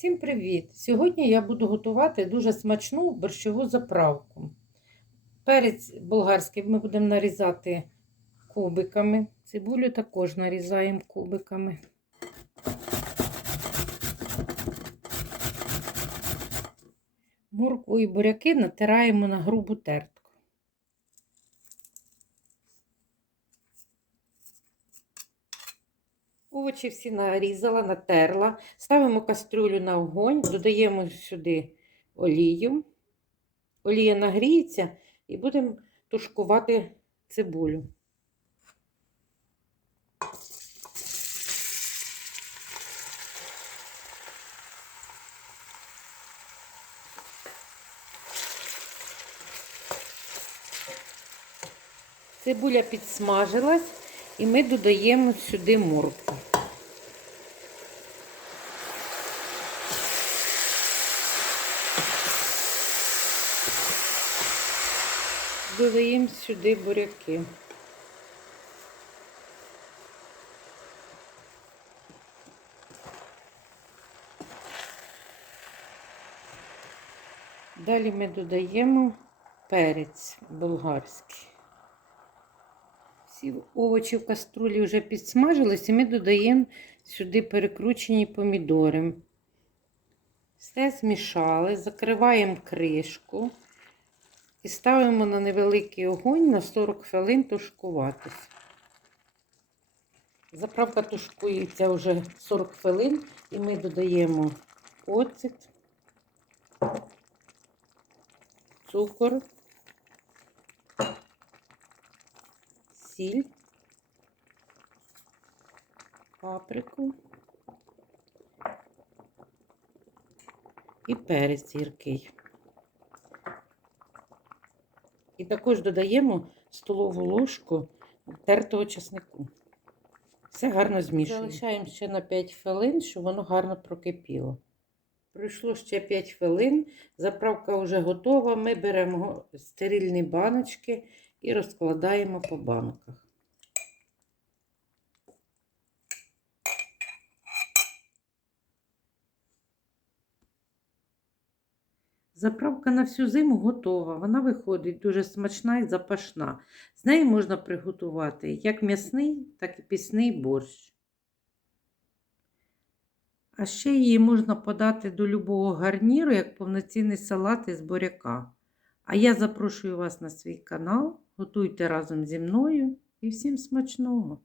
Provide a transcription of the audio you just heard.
Всім привіт! Сьогодні я буду готувати дуже смачну борщову заправку. Перець болгарський ми будемо нарізати кубиками. Цибулю також нарізаємо кубиками. Моркву і буряки натираємо на грубу тертку. Овочі всі нарізала, натерла. Ставимо кастрюлю на огонь, додаємо сюди олію. Олія нагріється і будемо тушкувати цибулю. Цибуля підсмажилась і ми додаємо сюди моркву. Додаємо сюди буряки. Далі ми додаємо перець болгарський. Всі овочі в каструлі вже підсмажились, і ми додаємо сюди перекручені помідори. Все змішали, закриваємо кришку і ставимо на невеликий огонь на 40 хвилин тушкуватись. Заправка тушкується вже 40 хвилин, і ми додаємо оцет, цукор. сіль, паприку і перець гіркий. І також додаємо столову ложку тертого чеснику. Все гарно змішуємо. Залишаємо ще на 5 хвилин, щоб воно гарно прокипіло. Пройшло ще 5 хвилин, заправка вже готова. Ми беремо стерильні баночки і розкладаємо по банках. Заправка на всю зиму готова. Вона виходить дуже смачна і запашна. З неї можна приготувати як м'ясний, так і пісний борщ. А ще її можна подати до любого гарніру, як повноцінний салат із буряка. А я запрошую вас на свій канал. Готуйте разом зі мною і всім смачного!